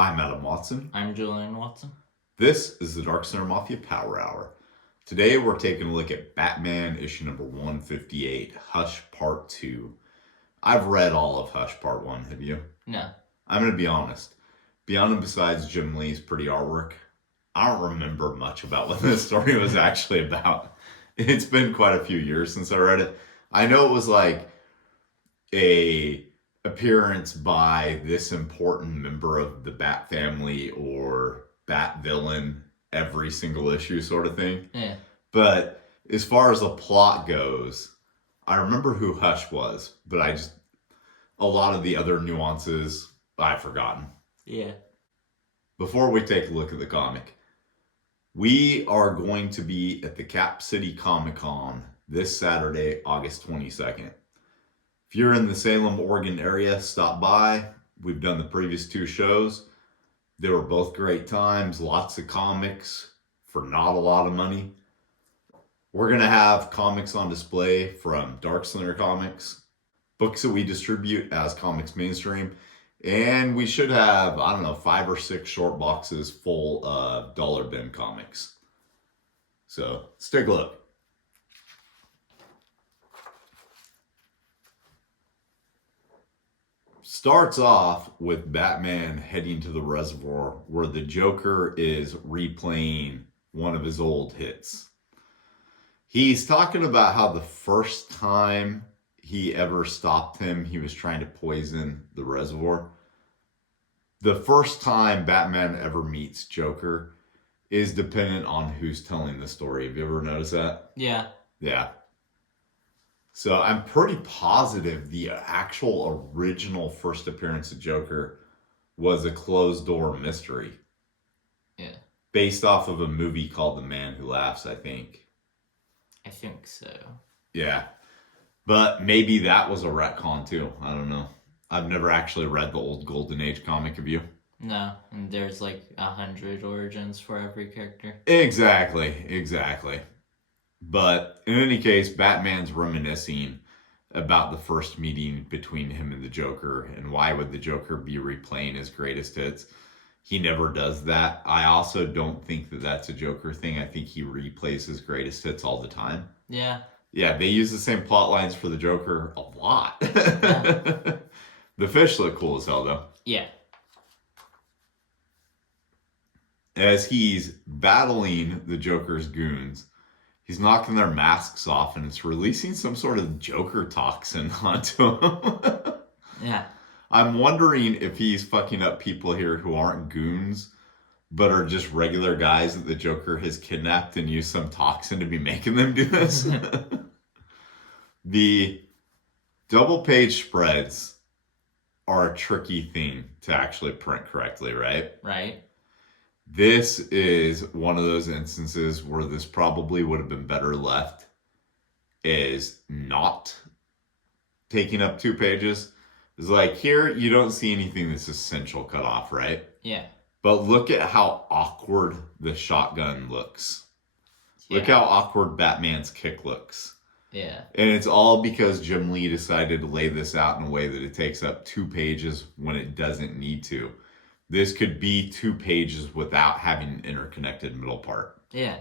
I'm Adam Watson. I'm Julian Watson. This is the Dark Center Mafia Power Hour. Today we're taking a look at Batman issue number 158, Hush Part 2. I've read all of Hush Part 1, have you? No. I'm going to be honest. Beyond and besides Jim Lee's pretty artwork, I don't remember much about what this story was actually about. It's been quite a few years since I read it. I know it was like a appearance by this important member of the Bat family or Bat villain every single issue sort of thing. Yeah. But as far as the plot goes, I remember who Hush was, but a lot of the other nuances I've forgotten. Yeah. Before we take a look at the comic, we are going to be at the Cap City Comic Con this Saturday, August 22nd. If you're in the Salem, Oregon area, stop by. We've done the previous two shows. They were both great times, lots of comics for not a lot of money. We're going to have comics on display from Dark Center Comics, books that we distribute as Comics Mainstream, and we should have, 5 or 6 short boxes full of dollar bin comics. So let's take a look. Starts off with Batman heading to the reservoir where the Joker is replaying one of his old hits. He's talking about how the first time he ever stopped him, he was trying to poison the reservoir. The first time Batman ever meets Joker is dependent on who's telling the story. Have you ever noticed that? Yeah. Yeah. So I'm pretty positive the actual original first appearance of Joker was a closed door mystery. Yeah. Based off of a movie called The Man Who Laughs, I think. I think so. Yeah. But maybe that was a retcon too. I don't know. I've never actually read the old Golden Age comic, have you? No, and there's like 100 origins for every character. Exactly. But in any case, Batman's reminiscing about the first meeting between him and the Joker and why would the Joker be replaying his greatest hits. He never does that. I also don't think that that's a Joker thing. I think he replays his greatest hits all the time. Yeah. Yeah, they use the same plot lines for the Joker a lot. Yeah. The fish look cool as hell, though. Yeah. As he's battling the Joker's goons, he's knocking their masks off and it's releasing some sort of Joker toxin onto them. Yeah. I'm wondering if he's fucking up people here who aren't goons, but are just regular guys that the Joker has kidnapped and used some toxin to be making them do this. The double page spreads are a tricky thing to actually print correctly, right? Right. This is one of those instances where this probably would have been better left as not taking up 2 pages. It's like here, you don't see anything that's essential cut off, right? Yeah. But look at how awkward the shotgun looks. Yeah. Look how awkward Batman's kick looks. Yeah. And it's all because Jim Lee decided to lay this out in a way that it takes up 2 pages when it doesn't need to. This could be 2 pages without having an interconnected middle part. Yeah.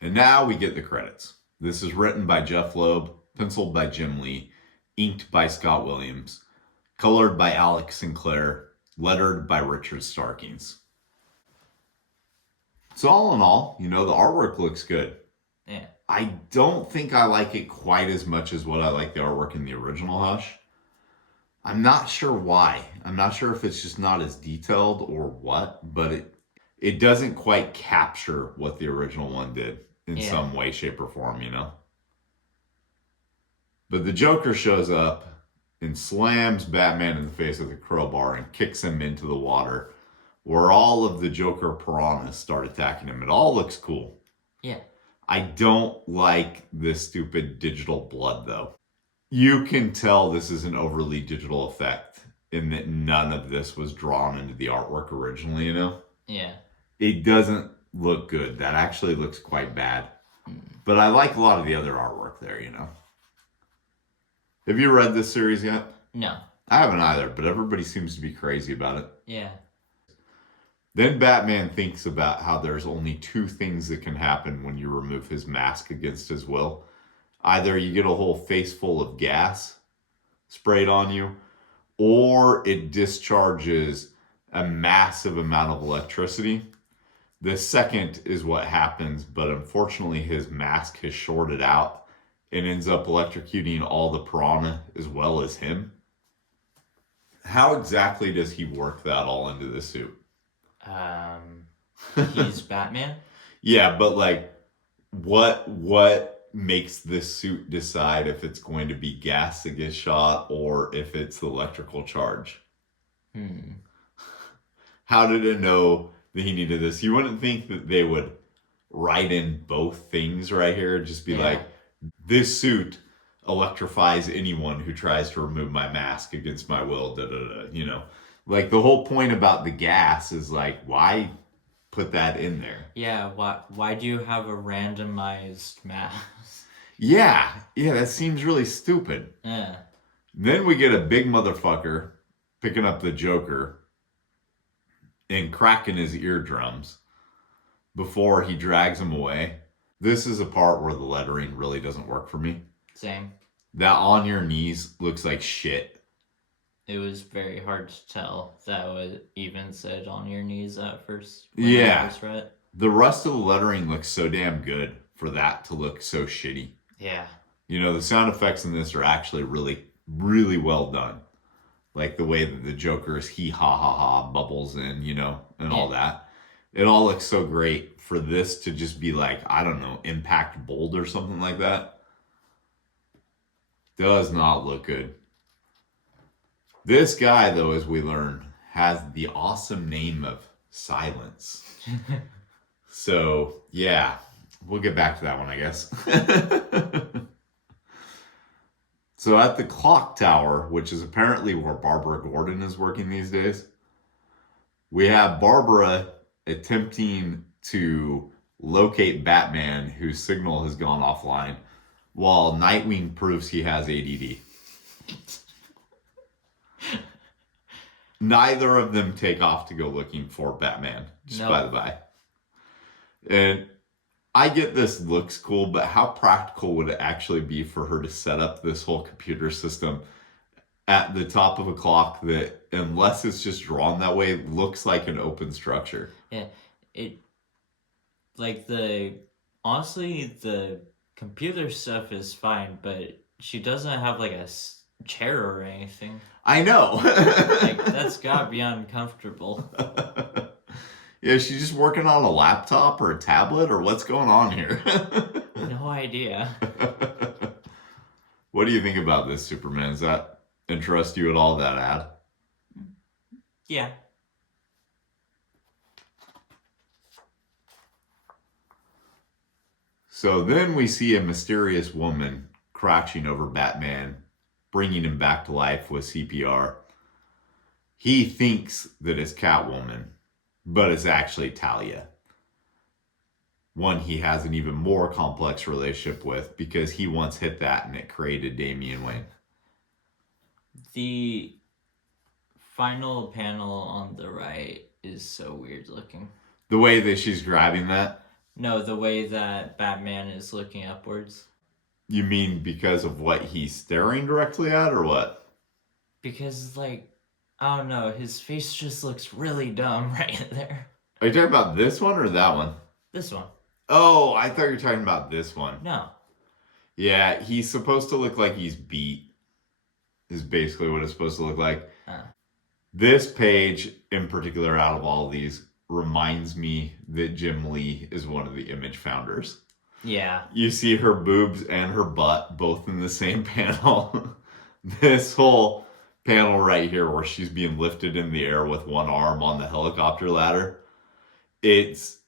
And now we get the credits. This is written by Jeff Loeb, penciled by Jim Lee, inked by Scott Williams, colored by Alex Sinclair, lettered by Richard Starkings. So all in all, the artwork looks good. Yeah. I don't think I like it quite as much as what I like the artwork in the original Hush. I'm not sure why. I'm not sure if it's just not as detailed or what, but it doesn't quite capture what the original one did in some way, shape, or form, But the Joker shows up and slams Batman in the face with a crowbar and kicks him into the water, where all of the Joker piranhas start attacking him. It all looks cool. Yeah. I don't like this stupid digital blood, though. You can tell this is an overly digital effect in that none of this was drawn into the artwork originally, Yeah. It doesn't look good. That actually looks quite bad. But I like a lot of the other artwork there, Have you read this series yet? No. I haven't either, but everybody seems to be crazy about it. Yeah. Then Batman thinks about how there's only two things that can happen when you remove his mask against his will. Either you get a whole face full of gas sprayed on you, or it discharges a massive amount of electricity. The second is what happens, but unfortunately his mask has shorted out and ends up electrocuting all the piranha as well as him. How exactly does he work that all into the suit? He's Batman. Yeah, but like what makes this suit decide if it's going to be gas that gets shot or if it's the electrical charge? How did it know that he needed this? You wouldn't think that they would write in both things right here. Just be like, this suit electrifies anyone who tries to remove my mask against my will. Da, da, da, you know, like the whole point about the gas is like, why put that in there? Yeah, why do you have a randomized mask? Yeah, that seems really stupid. Yeah. Then we get a big motherfucker picking up the Joker and cracking his eardrums before he drags him away. This is a part where the lettering really doesn't work for me. Same. That on your knees looks like shit. It was very hard to tell that was even said on your knees at first. Yeah. I first read it. The rest of the lettering looks so damn good for that to look so shitty. Yeah. You know, the sound effects in this are actually really, really well done. Like the way that the Joker's he ha ha ha bubbles in, you know, and all that. It all looks so great for this to just be like, I don't know, impact bold or something like that. Does not look good. This guy, though, as we learn, has the awesome name of Silence. So, yeah, we'll get back to that one, I guess. So at the clock tower, which is apparently where Barbara Gordon is working these days, we have Barbara attempting to locate Batman, whose signal has gone offline, while Nightwing proves he has ADD. Neither of them take off to go looking for Batman, just by the by. And I get this looks cool, but how practical would it actually be for her to set up this whole computer system at the top of a clock that, unless it's just drawn that way, looks like an open structure? Yeah, honestly, the computer stuff is fine, but she doesn't have like a chair or anything. I know. Like, that's gotta be uncomfortable. Yeah, she's just working on a laptop or a tablet, or what's going on here? No idea. What do you think about this, Superman? Does that interest you at all, that ad? Yeah. So then we see a mysterious woman crouching over Batman, bringing him back to life with CPR. He thinks that it's Catwoman, but it's actually Talia. One he has an even more complex relationship with because he once hit that and it created Damian Wayne. The final panel on the right is so weird looking. The way that she's grabbing that? No, the way that Batman is looking upwards. You mean because of what he's staring directly at, or what? Because, like, I don't know, his face just looks really dumb right there. Are you talking about this one or that one? This one. Oh, I thought you were talking about this one. No. Yeah, he's supposed to look like he's beat, is basically what it's supposed to look like. This page, in particular, out of all of these, reminds me that Jim Lee is one of the Image founders. Yeah. You see her boobs and her butt both in the same panel. This whole panel right here where she's being lifted in the air with one arm on the helicopter ladder, it's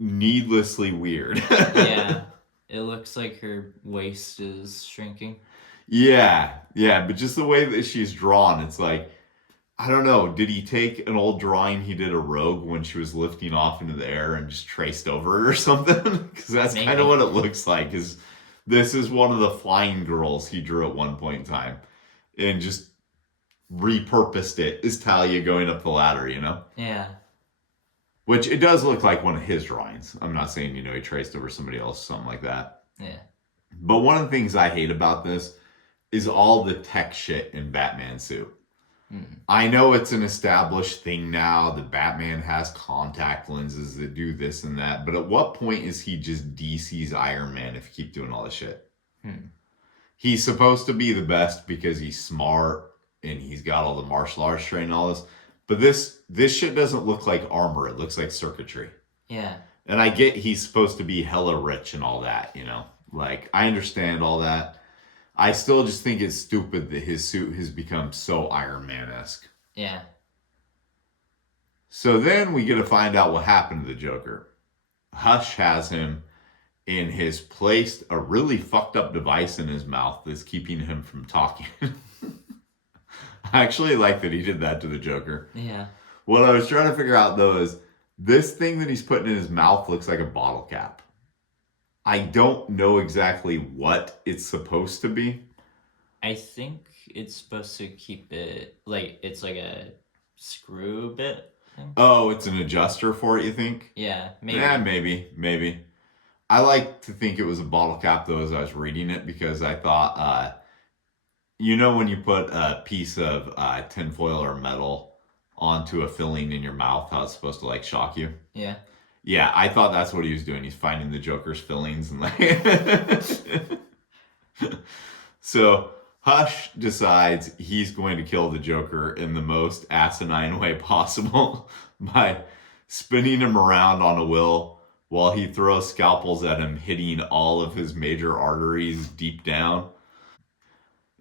needlessly weird. Yeah. It looks like her waist is shrinking. Yeah, but just the way that she's drawn, it's like, I don't know, did he take an old drawing he did of Rogue when she was lifting off into the air and just traced over it or something? Because that's kind of what it looks like. Is this is one of the flying girls he drew at one point in time. And just repurposed it as Talia going up the ladder, you know? Yeah. Which it does look like one of his drawings. I'm not saying, he traced over somebody else, something like that. Yeah. But one of the things I hate about this is all the tech shit in Batman's suit. I know it's an established thing now that Batman has contact lenses that do this and that, but at what point is he just DC's Iron Man if you keep doing all this shit? He's supposed to be the best because he's smart and he's got all the martial arts training and all this, but this shit doesn't look like armor. It looks like circuitry. Yeah. And I get he's supposed to be hella rich and all that, Like, I understand all that. I still just think it's stupid that his suit has become so Iron Man-esque. Yeah. So then we get to find out what happened to the Joker. Hush has him, and has placed a really fucked up device in his mouth that's keeping him from talking. I actually like that he did that to the Joker. Yeah. What I was trying to figure out, though, is this thing that he's putting in his mouth looks like a bottle cap. I don't know exactly what it's supposed to be. I think it's supposed to keep it, like, it's like a screw bit thing. Oh, it's an adjuster for it, you think? Yeah, maybe. Yeah, maybe. I like to think it was a bottle cap, though, as I was reading it, because I thought, when you put a piece of tinfoil or metal onto a filling in your mouth, how it's supposed to, like, shock you? Yeah. Yeah, I thought that's what he was doing. He's finding the Joker's fillings and So Hush decides he's going to kill the Joker in the most asinine way possible by spinning him around on a wheel while he throws scalpels at him, hitting all of his major arteries deep down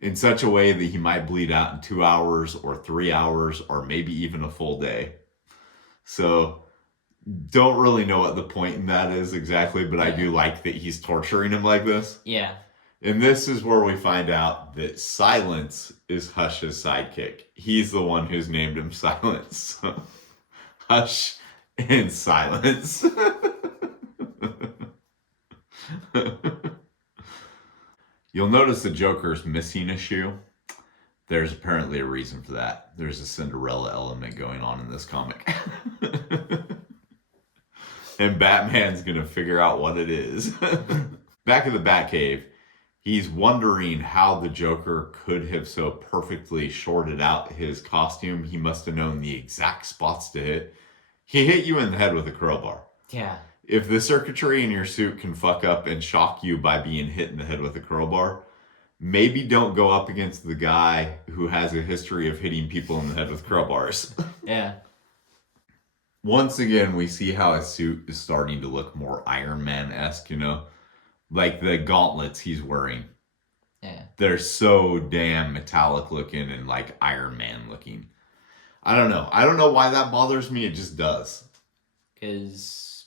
in such a way that he might bleed out in 2 hours or 3 hours or maybe even a full day. So don't really know what the point in that is exactly, but I do like that he's torturing him like this. Yeah. And this is where we find out that Silence is Hush's sidekick. He's the one who's named him Silence. So, Hush and Silence. You'll notice the Joker's missing a shoe. There's apparently a reason for that. There's a Cinderella element going on in this comic. And Batman's going to figure out what it is. Back in the Batcave, he's wondering how the Joker could have so perfectly shorted out his costume. He must have known the exact spots to hit. He hit you in the head with a crowbar. Yeah. If the circuitry in your suit can fuck up and shock you by being hit in the head with a crowbar, maybe don't go up against the guy who has a history of hitting people in the head with crowbars. Yeah. Once again, we see how his suit is starting to look more Iron Man-esque, Like the gauntlets he's wearing. Yeah. They're so damn metallic looking and like Iron Man looking. I don't know. I don't know why that bothers me. It just does. Because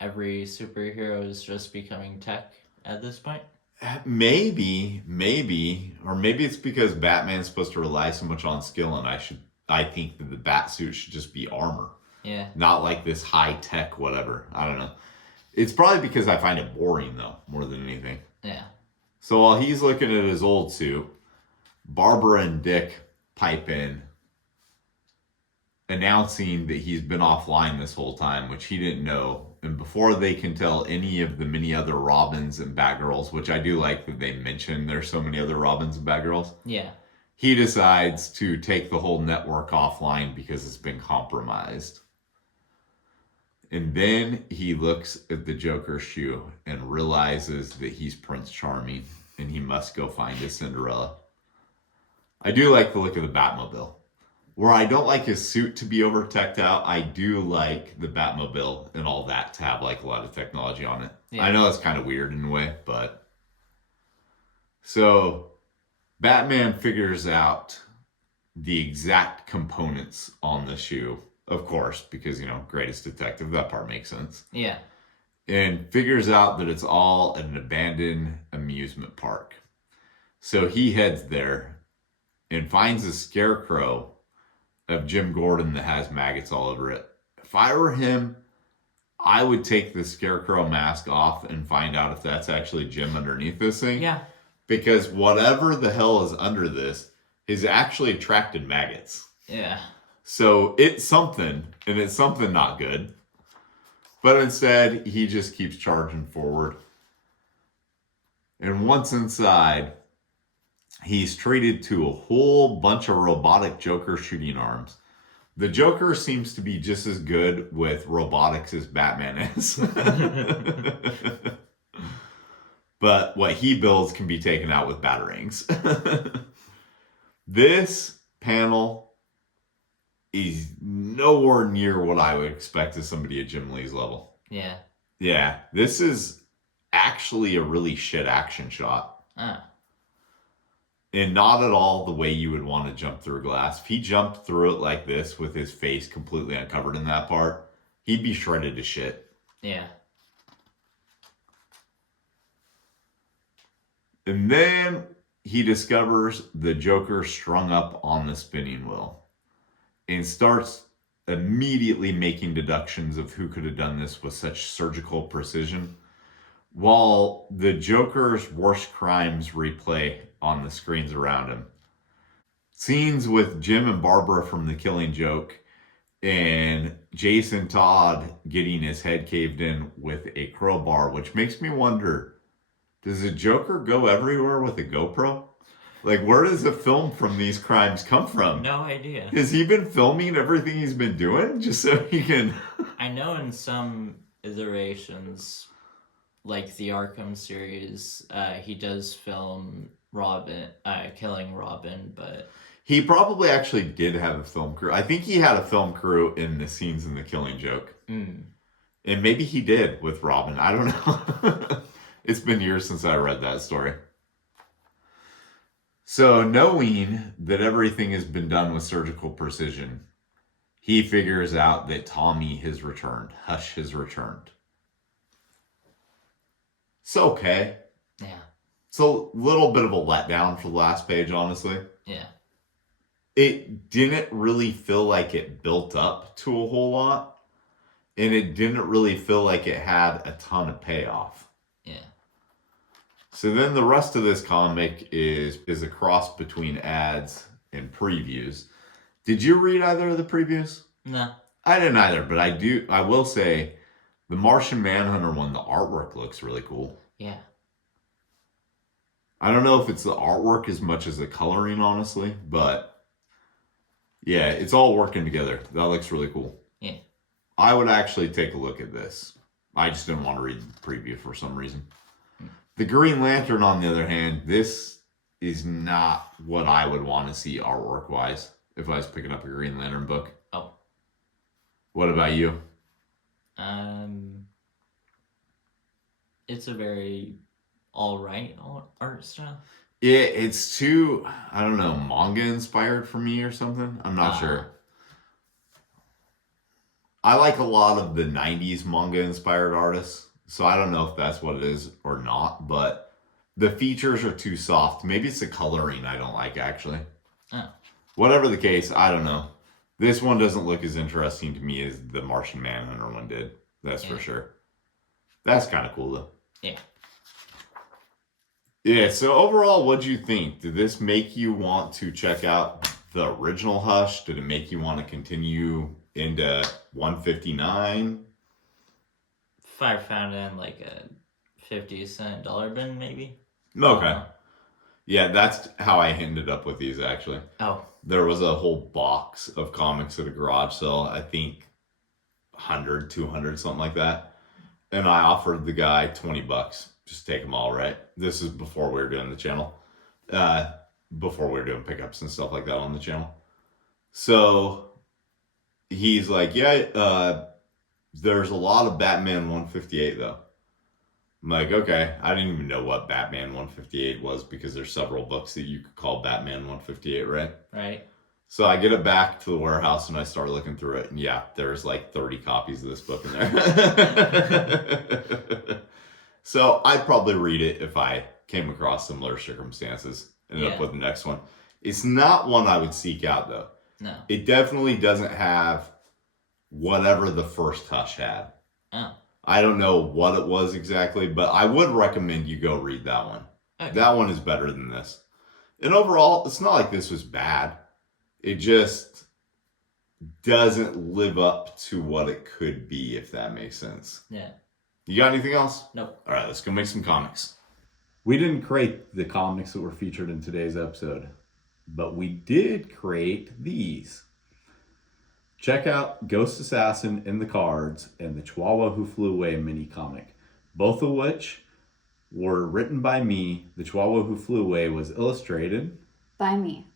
every superhero is just becoming tech at this point. Maybe. Or maybe it's because Batman's supposed to rely so much on skill, and I think that the bat suit should just be armor. Yeah. Not like this high-tech whatever. I don't know. It's probably because I find it boring, though, more than anything. Yeah. So while he's looking at his old suit, Barbara and Dick pipe in, announcing that he's been offline this whole time, which he didn't know. And before they can tell any of the many other Robins and Batgirls, which I do like that they mention there's so many other Robins and Batgirls. Yeah. He decides to take the whole network offline because it's been compromised. And then he looks at the Joker's shoe and realizes that he's Prince Charming and he must go find his Cinderella. I do like the look of the Batmobile. Where I don't like his suit to be over-teched out, I do like the Batmobile and all that to have like a lot of technology on it. Yeah. I know that's kind of weird in a way, but... So, Batman figures out the exact components on the shoe. Of course, because, greatest detective, that part makes sense. Yeah. And figures out that it's all an abandoned amusement park. So he heads there and finds a scarecrow of Jim Gordon that has maggots all over it. If I were him, I would take the scarecrow mask off and find out if that's actually Jim underneath this thing. Yeah. Because whatever the hell is under this has actually attracted maggots. Yeah. So it's something, and it's something not good. But instead, he just keeps charging forward. And once inside, he's treated to a whole bunch of robotic Joker shooting arms. The Joker seems to be just as good with robotics as Batman is. But what he builds can be taken out with batarangs. This panel is nowhere near what I would expect of somebody at Jim Lee's level. Yeah. Yeah, this is actually a really shit action shot. And not at all the way you would want to jump through glass. If he jumped through it like this with his face completely uncovered in that part, he'd be shredded to shit. Yeah. And then he discovers the Joker strung up on the spinning wheel and starts immediately making deductions of who could have done this with such surgical precision, while the Joker's worst crimes replay on the screens around him. Scenes with Jim and Barbara from The Killing Joke and Jason Todd getting his head caved in with a crowbar, which makes me wonder, does the Joker go everywhere with a GoPro? Like, where does the film from these crimes come from? No idea. Has he been filming everything he's been doing just so he can... I know in some iterations, like the Arkham series, he does film Robin, killing Robin, but... He probably actually did have a film crew. I think he had a film crew in the scenes in The Killing Joke. And maybe he did with Robin. I don't know. It's been years since I read that story. So knowing that everything has been done with surgical precision, he figures out that Tommy has returned. Hush has returned. It's okay. Yeah. It's a little bit of a letdown for the last page, honestly. Yeah. It didn't really feel like it built up to a whole lot. And it didn't really feel like it had a ton of payoff. Yeah. So then the rest of this comic is a cross between ads and previews. Did you read either of the previews? No. I didn't either, but I will say the Martian Manhunter one, the artwork looks really cool. Yeah. I don't know if it's the artwork as much as the coloring, honestly, but yeah, it's all working together. That looks really cool. Yeah. I would actually take a look at this. I just didn't want to read the preview for some reason. The Green Lantern, on the other hand, this is not what I would want to see artwork-wise if I was picking up a Green Lantern book. Oh. What about you? It's a very alright art style. Yeah, it's too, I don't know, manga-inspired for me or something. I'm not sure. I like a lot of the 90s manga-inspired artists. So I don't know if that's what it is or not, but the features are too soft. Maybe it's the coloring I don't like, actually. Oh. Whatever the case, I don't know. This one doesn't look as interesting to me as the Martian Manhunter one did. That's for sure. That's kind of cool, though. Yeah. Yeah, so overall, what'd you think? Did this make you want to check out the original Hush? Did it make you want to continue into 159? If I found it in like a 50-cent dollar bin, maybe. Okay. Yeah, that's how I ended up with these, actually. Oh. There was a whole box of comics at a garage sale, I think 100, 200, something like that. And I offered the guy $20. Just take them all, right? This is before we were doing the channel. Before we were doing pickups and stuff like that on the channel. So he's like, yeah, there's a lot of Batman 158 though. I'm like, okay. I didn't even know what Batman 158 was because there's several books that you could call Batman 158, right? Right. So I get it back to the warehouse and I start looking through it. And yeah, there's like 30 copies of this book in there. So I'd probably read it if I came across similar circumstances. Ended up with the next one. It's not one I would seek out though. No. It definitely doesn't have whatever the first Hush had. Oh. I don't know what it was exactly, but I would recommend you go read that one. Okay. That one is better than this. And overall, it's not like this was bad. It just doesn't live up to what it could be, if that makes sense. Yeah. You got anything else? Nope. All right, let's go make some comics. We didn't create the comics that were featured in today's episode, but we did create these. Check out Ghost Assassin in the Cards and the Chihuahua Who Flew Away mini comic, both of which were written by me. The Chihuahua Who Flew Away was illustrated By me.